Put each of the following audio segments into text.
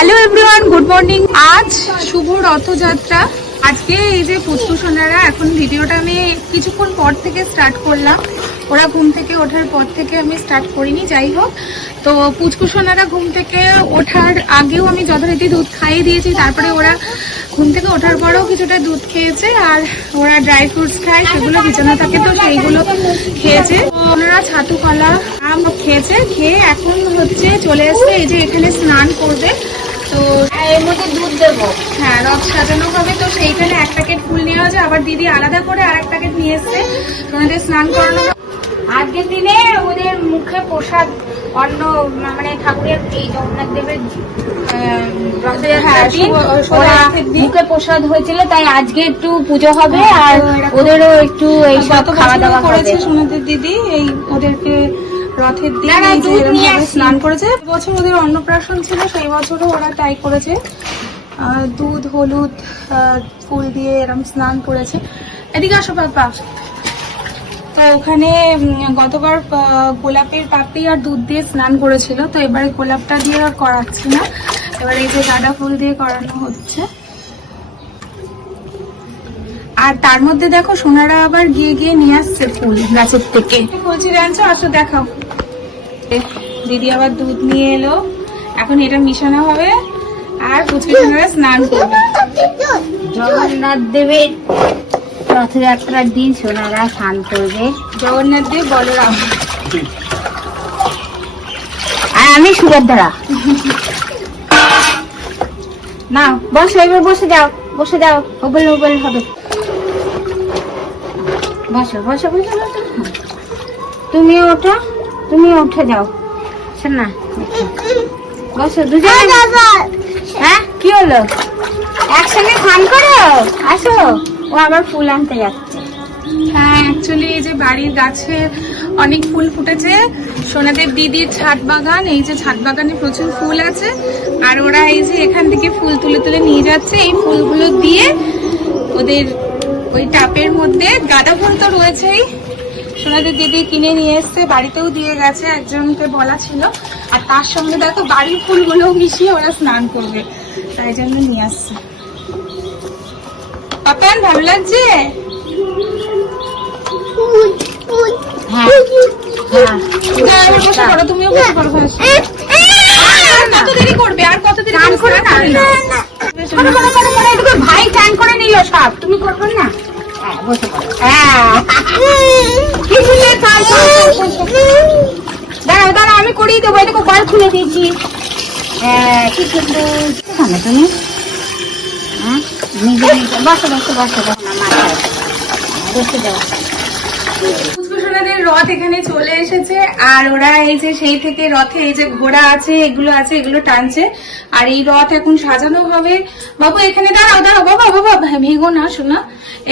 Hello everyone, good morning. আজ শুভ রথযাত্রা। আজকে এই যে পুচকু সোনারা, এখন ভিডিওটা আমি কিছুক্ষণ পর থেকে স্টার্ট করলাম। ওরা ঘুম থেকে ওঠার পর থেকে আমি স্টার্ট করিনি, যাই হোক। তো পুচকু সোনারা ঘুম থেকে ওঠার আগেও আমি যথারীতি দুধ খাইয়ে দিয়েছি। তারপরে ওরা ঘুম থেকে ওঠার পরেও কিছুটা দুধ খেয়েছে, আর ওরা ড্রাই ফ্রুটস খায়, সেগুলো বিছানা থাকে, তো সেইগুলো খেয়েছে। ওনারা ছাতু কলা আম খেয়েছে, খেয়ে এখন হচ্ছে চলে এসছে এই যে এখানে স্নান করবে। তো এর মধ্যে দুধ দেবো, হ্যাঁ, রথ সাজানো হবে, তো সেইখানে এক প্যাকেট ফুল নেওয়া হয়েছে। আবার দিদি আলাদা করে আরেক প্যাকেট নিয়ে এসছে, ওনাদের স্নান করানো। আজকের দিনে ওদের মুখে প্রসাদ অন্ন, মানে ঠাকুরের এই জগন্নাথ দেবের মুখে প্রসাদ হয়েছিল, তাই আজকে একটু পুজো হবে আর ওদেরও একটু এইসব খাওয়া দাওয়া করেছে সোনাদের দিদি। এই ওদেরকে রথের দিন স্নান করেছে। বছর ওদের অন্নপ্রাশন ছিল, সেই বছরও ওরা তাই করেছে। দুধ হলুদ ফুল দিয়ে এরম স্নান করেছে। এদিকে আসো বাবা। তো ওখানে গতবার গোলাপের পাপড়ি আর দুধ দিয়ে স্নান করেছিল, তো এবারে গোলাপটা দিয়ে আর করাচ্ছি না, এবারে এই যে গাঁদা ফুল দিয়ে করানো হচ্ছে। আর তার মধ্যে দেখো সোনারা আবার গিয়ে গিয়ে নিয়ে আসছে ফুল গাছের থেকে। বলছি জানছো, আর তো দেখাও। দিদি আবার দুধ নিয়ে এলো, এখন এটা মিশানো হবে আর পুচকি সোনারা স্নান করবে। জগন্নাথ দেবের রথযাত্রার দিন সোনারা স্নান করবে। জগন্নাথ দেব, বলরাম আর আমি সুভদ্রা। না বসো, এবার বসে যাও, বসে যাও, ওবল ওবল হবে। বসো বসো বসো বসো, তুমিও ওঠো, তুমিও উঠে যাও। শোনা বসো দুজনে। হ্যাঁ কি হলো, একসঙ্গে স্নান করো, আসো। ও আবার ফুল আনতে যাচ্ছে। হ্যাঁ, অ্যাকচুয়ালি এই যে বাড়ির গাছে অনেক ফুল ফুটেছে। সোনাদের দিদির ছাদ বাগান, এই যে ছাদ বাগানে প্রচুর ফুল আছে, আর ওরা এই যে এখান থেকে ফুল তুলে তুলে নিয়ে যাচ্ছে। এই ফুলগুলো দিয়ে ওদের ওই টাপের মধ্যে, গাঁদা ফুল তো রয়েছেই, সোনাদের দিদি কিনে নিয়ে এসছে, বাড়িতেও দিয়ে গেছে, একজনকে বলা ছিল। আর তার সঙ্গে দেখো বাড়ির ফুলগুলো মিশিয়ে ওরা স্নান করবে, তাই জন্য নিয়ে আসছে। পাপান ভালো লাগছে? তুমিও বসে পড়ো। কত দেরি করবে, আর কত দেরি করে? ভাই চান করে নিল সব, তুমি করবে না? বসে পড়ো। দাঁড়াও দাঁড়াও, আমি করিয়ে দেবো। এটাকে কল খুলে দিয়েছি। কি সুন্দর তুমি। বসো বসো বসো বসে যাও। পুষ্পসোনাদের রথ এখানে চলে এসেছে, আর ওরা এই যে সেই থেকে রথে এই যে ঘোড়া আছে, এগুলো আছে, এগুলো টানছে। আর এই রথ এখন সাজানো হবে। বাবু এখানে দাঁড়াও দাঁড়াও, বাবা বাবা ভেগো না শোনা।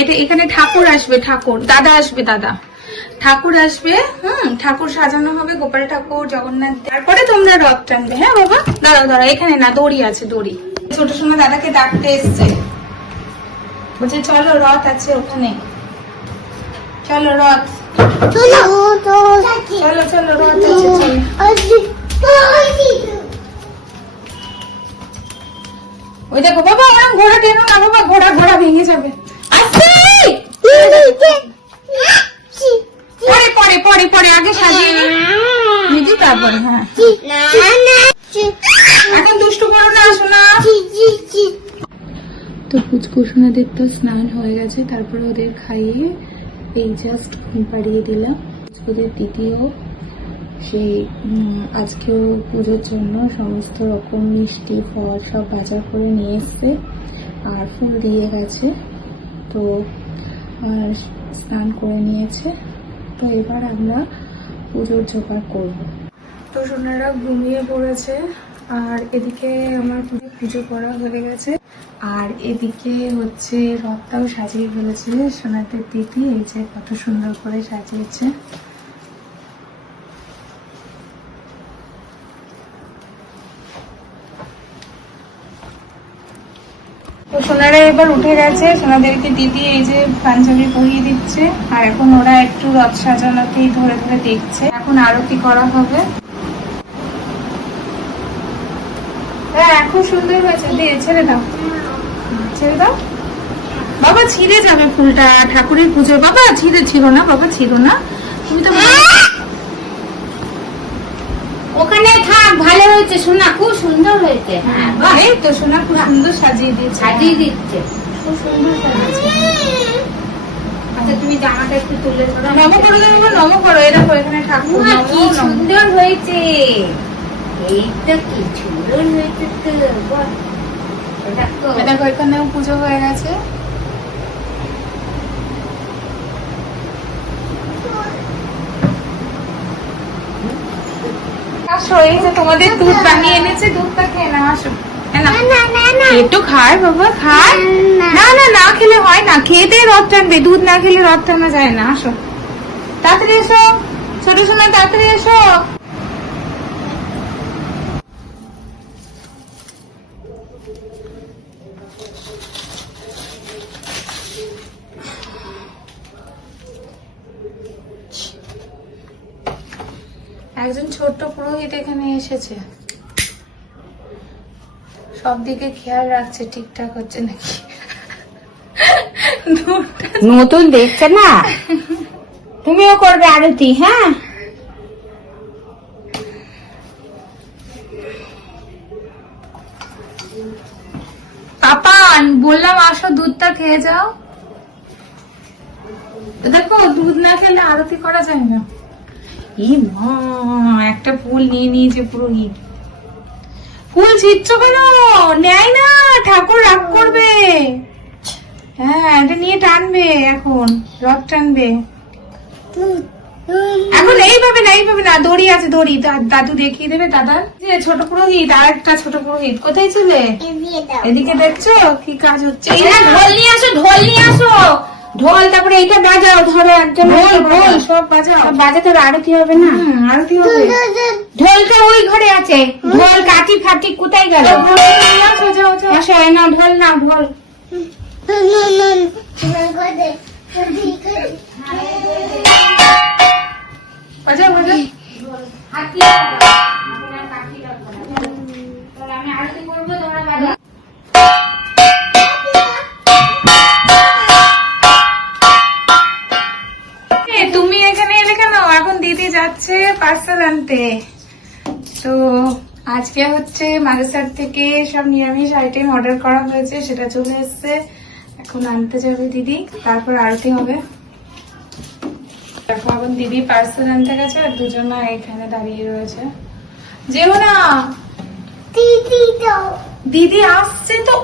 এটা এখানে ঠাকুর আসবে, ঠাকুর দাদা আসবে, দাদা ঠাকুর আসবে। ঠাকুর সাজানো হবে, গোপাল ঠাকুর, জগন্নাথ। তারপরে তোমরা রথ টানবে। হ্যাঁ বাবা, দাঁড়াও দাঁড়াও, এখানে না, দড়ি আছে, দড়ি। ছোট সোনা দাদাকে ডাকতে এসছে, বলছে চলো রথ আছে ওখানে, চলো রথ, চলো চলো রথ আছে, ওই দেখো বাবা, ওরকম ঘোড়া টেনো না বাবা, ঘোড়া ঘোড়া ভেঙে যাবে। পরে পরে পরে পরে আগে সাজিয়ে নিদি, তারপরে। হ্যাঁ এখন দুষ্টু করো না, শোনা। তো পুচকু সোনাদের তো স্নান হয়ে গেছে, তারপরে ওদের খাইয়ে এই জাস্ট ঘুম পাড়িয়ে দিলাম। ওদের দিদিও সেই আজকেও পুজোর জন্য সমস্ত রকম মিষ্টি ফল সব বাজার করে নিয়ে এসছে, আর ফুল দিয়ে গেছে। তো স্নান করে নিয়েছে, তো এবার আমরা পুজোর জোগাড় করব। তো সোনারা ঘুমিয়ে পড়েছে, আর এদিকে আমার পুজো করা হয়ে গেছে, আর এদিকে হচ্ছে রথটাও সাজিয়ে ফেলেছে সোনাদের দিদি। এই যে কত সুন্দর করে সাজিয়েছে। তো সোনারা এবার উঠে গেছে, সোনাদেরকে দিদি এই যে পাঞ্জাবি পরিয়ে দিচ্ছে, আর এখন ওরা একটু রথ সাজানোতেই ধরে ধরে দেখছে। এখন আরতি করা হবে। হ্যাঁ খুব সুন্দর হয়েছে, দে ছেড়ে দাও, ছেড়ে দাও বাবা, ছিঁড়ে যাবে ফুলটা ঠাকুরের পুজো। বাবা ছিঁড়ে ছিল না, বাবা ছিল না, তুমি তো ওখানে থাক, ভালো হয়েছে সোনা, খুব সুন্দর হয়েছে। হ্যাঁ বাহ, এই তো সোনা খুব সুন্দর সাজিয়ে দিয়েছে, সাজিয়ে দিচ্ছে, খুব সুন্দর সাজিয়েছে। আচ্ছা তুমি জামাটা একটু তুলে ধরো, নম করো দেবো, নম করো, এই দেখো এখানে ঠাকুর, উমা, নমো, কি নমো। সুন্দর হয়েছে, এইটা কি সুন্দর হয়েছে তো, বাহ। এটা তো এই দেখো এখানেও পুজো হয়ে গেছে। আসো, এই যে তোমাদের দুধ বানিয়ে এনেছে, দুধটা খেয়ে নাও, আসো। এই নাও। একটু খায় বাবা, খায় না, না না খেলে হয় না, খেতে রথ টানবে, দুধ না খেলে রথ টানা যায় না। আসো তাড়াতাড়ি এসো, ছোট সময় তাড়াতাড়ি এসো। একজন ছোট্ট পুরোহিত এখানে এসেছে, সব দিকে খেয়াল রাখছে ঠিকঠাক হচ্ছে নাকি। দুধটা নতুন দেখছে না, তুমিও করবে আরতি। হ্যাঁ পাপান বললাম আসো, দুধটা খেয়ে যাও। দেখো দুধ না খেলে আরতি করা যায় না। ই মা, একটা ফুল নিয়ে নিয়েছে পুরোহিত। ফুল ছিটছো কেন? নেয় না, ঠাকুর রাগ করবে। হ্যাঁ এটা নিয়ে টানবে, এখন রথ টানবে। এখন এইভাবে না, এইভাবে না, দড়ি আছে, দড়ি দাদু দেখিয়ে দেবে। দাদা যে ছোট পুরোহিত, আর একটা ছোট পুরোহিত কোথায় ছিলে? এদিকে দেখছো কি কাজ হচ্ছে? এই এরা ঢোল নিয়ে আসো, ঢোল নিয়ে আসো, ঢোল, তারপরে এইটা বাজাও, ধরো একজন ঢোল ঢোল সব বাজাও। সব বাজাতে হবে, আরতি হবে না। আরতি হবে। ঢোলটা ওই ঘরে আছে, ঢোল কাটি ফাটি কোথায় গেল? আসো, যাও যাও। আসো, এই নাও ঢোল, নাও ঢোল। বাজাও বাজাও। হাতি লাগবে। তাহলে আমি আরতি করবো, তোমরা বাজাও। তুমি এখানে এলে কেন? এখন দিদি যাচ্ছে পার্সেল আনতে। তো আজকে হচ্ছে মাদ্রাসার থেকে সব নিরামিষ আইটেম অর্ডার করা হয়েছে, সেটা চলে এসছে, এখন আনতে যাবে দিদি, তারপর আরতি হবে। দেখো এখন দিদি পার্সেল আনতে গেছে, আর দুজনা এখানে দাঁড়িয়ে রয়েছে। যেও না, দিদি আসছে তো,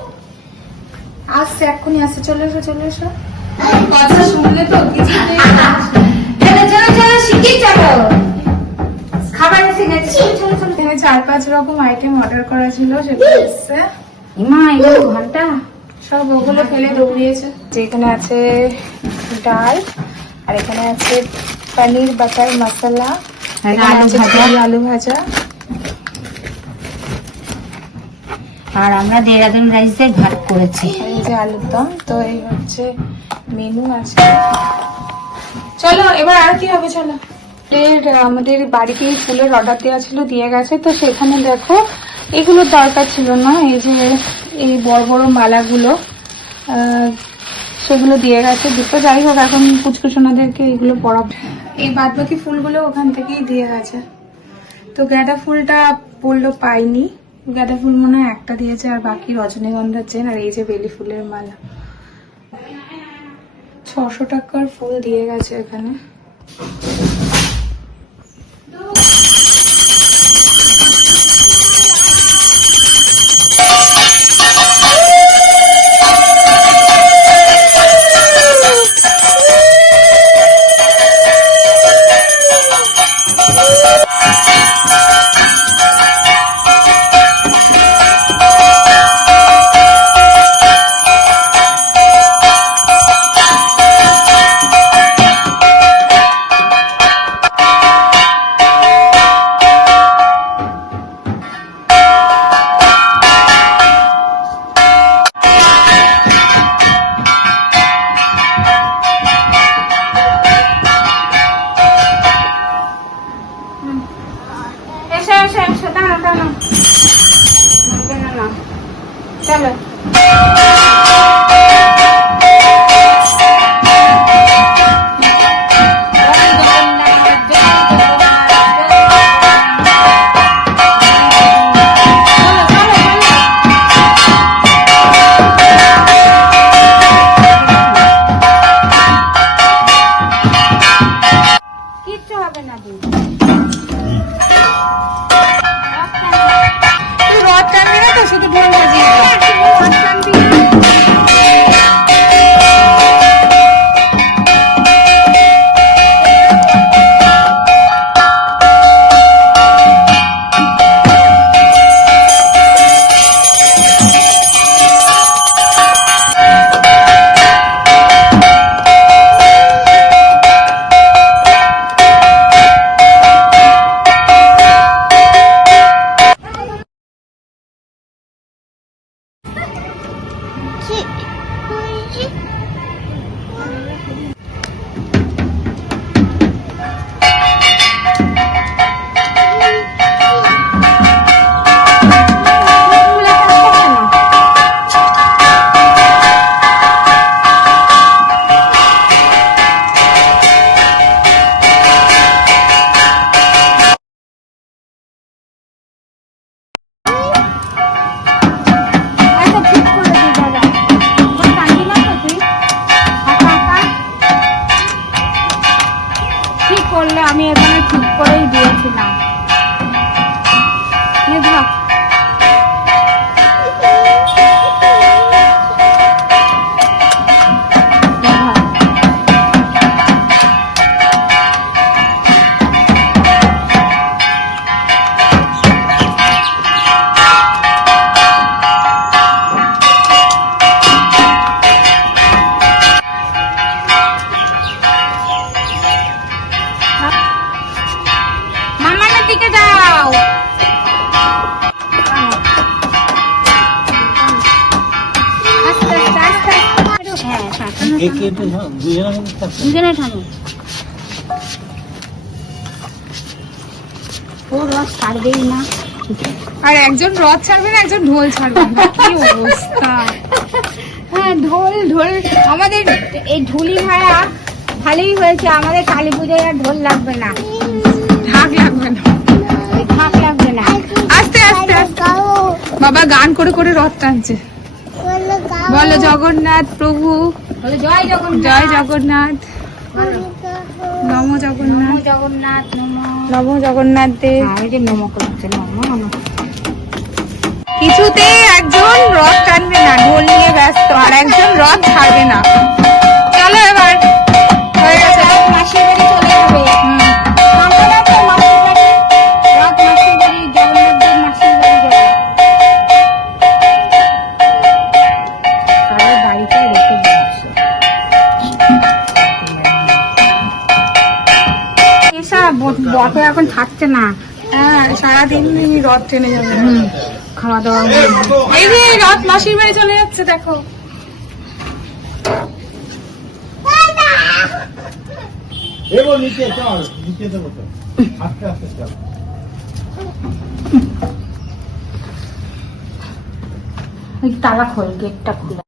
আসছে এক্ষুনি আসছে, চলে এসো চলে এসো। কথা শুনলে তো কিছু চলো চলো চলো, শিখিয়ে চলো, খাবার এসে গেছে। চলো চলো। এখানে 4-5 রকম আইটেম অর্ডার করা ছিল, সেগুলো এসছে। মা এগুলো ঘন্টা সব ওগুলো ফেলে দৌড়িয়েছে। যেখানে আছে ডাল, আর এখানে আছে পনির বাটার মশলা, এখানে আছে পুরি আলু ভাজা, আর আমরা দেরাদুন রাইসে ভাত করেছি। আর এই যে আলুর দম। তো এই হচ্ছে মেনু আছে। চলো এবার আরতি হবে, চলো। আমাদের বাড়িতে ফুলের অর্ডার দেওয়া ছিল, দিয়ে গেছে। তো সেখানে দেখো এগুলোর দরকার ছিল না, এই যে এই বড় বড় মালাগুলো, সেগুলো দিয়ে গেছে দুটো। যাই হোক, এখন পুচকুচোনাদেরকে এগুলো পরাবো। এই বাদ বাকি ফুলগুলো ওখান থেকেই দিয়ে গেছে। তো গাঁদা ফুলটা বললো পাইনি, গাঁদা ফুল মনে হয় একটা দিয়েছে, আর বাকি রজনীগন্ধার চেন, আর এই যে বেলি ফুলের মালা। 600 টাকার ফুল দিয়ে গেছে এখানে। চলো কিচ্ছু হবে না তুই রথ টানবি না তো, শুধু ঢোল বাজিয়ে দে। রথ টানবি না। আমি এখানে ঠিক করেই দিয়েছিলাম মামার দিকে যাও আস্তে আস্তে আস্তে হ্যাঁ দুজনে থামো ও রথ ছাড়বেই না আর একজন রথ ছাড়বে না, একজন ঢোল ছাড়বে না। কি অবস্থা! হ্যাঁ ঢোল ঢোল আমাদের এই ঢুলি ভাড়া ভালোই হয়েছে, আমাদের কালী পুজোয় আর ঢোল লাগবে না, ঢাক লাগবে না, ঢাক লাগবে না। আস্তে আস্তে আস্তে। বাবা গান করে করে রথ টানছে। বলো জগন্নাথ প্রভু, বলে জয় জগন্নাথ, জয় জগন্নাথ, বলো। নম নমো জগন্নাথ, জগন্নাথ নমো। নম জগন্নাথ দেব। হ্যাঁ, এই যে নমো করছে, নমো নমো। কিছুতেই একজন রথ টানবে না, ঢোল নিয়ে ব্যস্ত, আর একজন রথ ছাড়বে না। চলো এবার হয়ে গেছে। রথ মাসির বাড়ি চলে যাবে। সান্তানাথ তো মাসির বাড়ি, রথ মাসির বাড়ি, জগন্নাথ দেব মাসির বাড়ি যাবে। সবাই বাড়িতে রেখে যাচ্ছে। এসব বটে এখন থাকছে না। হ্যাঁ, সারাদিন রথ টেনে যাবে। খাওয়া দাওয়া এই যে রথ মাসির বাড়ি চলে যাচ্ছে, দেখো। নিচে চল, নিচে দেবো তো, আস্তে আস্তে চল। তালা খোল, গেটটা খোলা।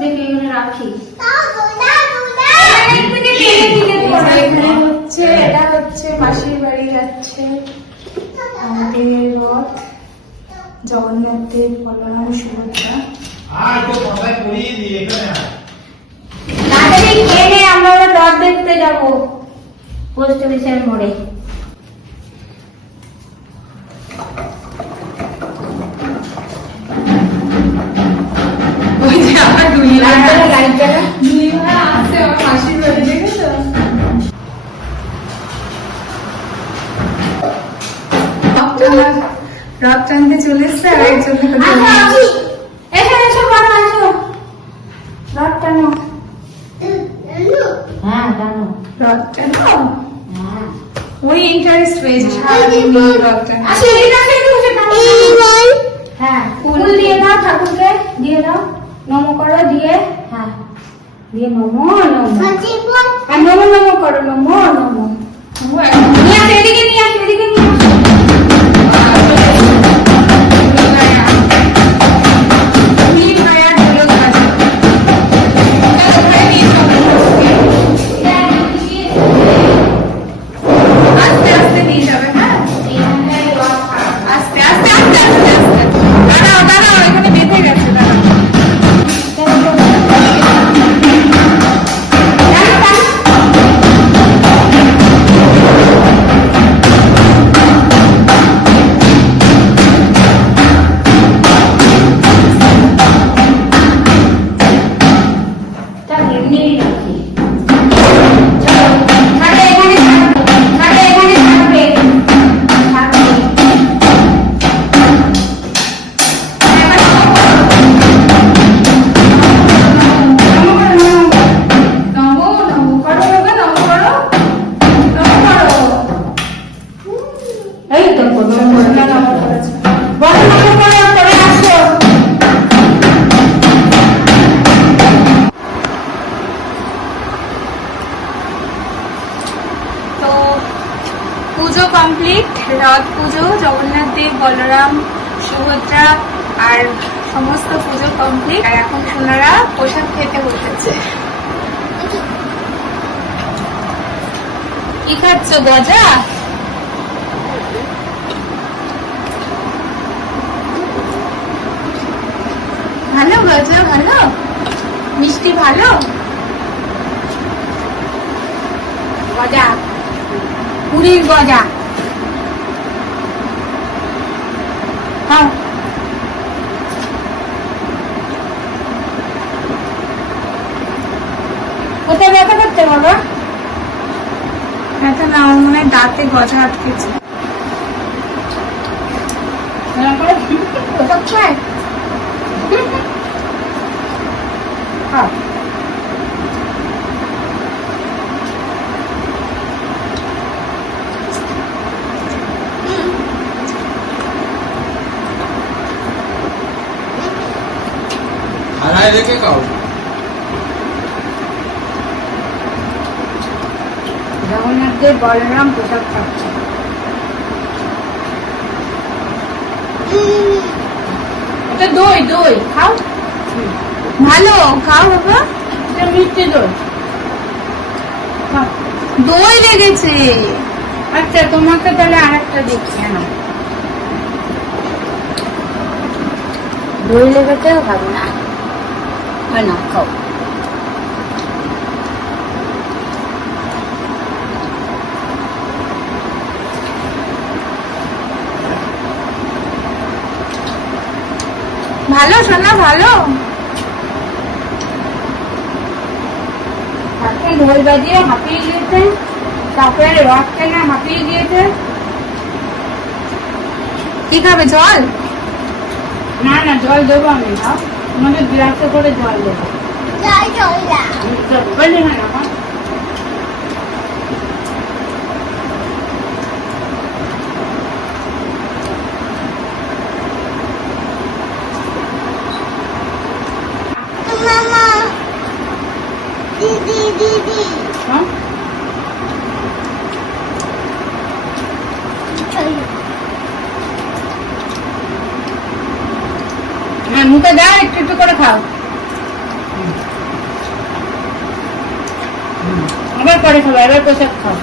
দেখে এখানে রাখি। এটা হচ্ছে মাসির বাড়ি যাচ্ছে আমাদের রথ, জগন্নাথ দেব, বলরাম, সুভদ্রা। তাড়াতাড়ি খেয়ে নে, আমরা আবার রথ দেখতে যাবো পোস্ট অফিসের মোড়ে। ওই যে আমার দুই গাড়ি চালা, গাড়ি চালা। আছে আমার মাসির বাড়ি, দেখেছো? রথ টানতে চলে এসছে, আর একজন এসো, এসো, বাবা, এসো। রথ টানো। হ্যাঁ, টানো। রথ টানো। হ্যাঁ। ওই ইন্টারেস্ট হয়েছে সারাদিন রথ টানা। আচ্ছা, এই রাখে একটু বসে টানো। হ্যাঁ, ফুল দিয়ে দাও ঠাকুরকে, দিয়ে দাও। নমো করো, দিয়ে হ্যাঁ দিয়ে নমো নমো। আর নমো নমো করো, নমো নমো। ও এখন পুজো কমপ্লিট, রথ পুজো, জগন্নাথ দেব, বলরাম, সুভদ্রা আর সমস্ত পুজো কমপ্লিট। আর এখন সোনারা প্রসাদ খেতে বসেছে। কি খাচ্ছ, গজা? ভালো গজা, ভালো মিষ্টি, ভালো গজা, পুরীর গজা। হ্যাঁ। কোথায় ব্যথা করছে বাবা? ব্যথা না, আমার মনে হয় দাঁতে গজা আটকেছে। ওসব খায়? খাও। হারায় রেখে খাও। জগন্নাথ দেব, বলরাম প্রসাদ খাচ্ছে। এটা দই, দই খাও। ভালো, খাও বাবা। এটা মিষ্টি দই। খাও। দই লেগেছে। আচ্ছা, তোমাকে তাহলে আরেকটা দিচ্ছি না। দই লেগেছেও খাবে না? না, খাও। ভালো সোনা, ভালো। এখন ঢোল বাজিয়ে হাঁপিয়ে গিয়েছে, তারপরে রথ টেনে হাঁপিয়ে গিয়েছে। কি খাবে, জল? না না, জল দেবো আমি। খাও, তোমাদের গ্লাসে করে জল দেবো। বলি না না। হ্যাঁ? হ্যাঁ, মুখে দাও, একটু একটু করে খাও। আবার পরে খাবো, এবার প্রসাদ খাও।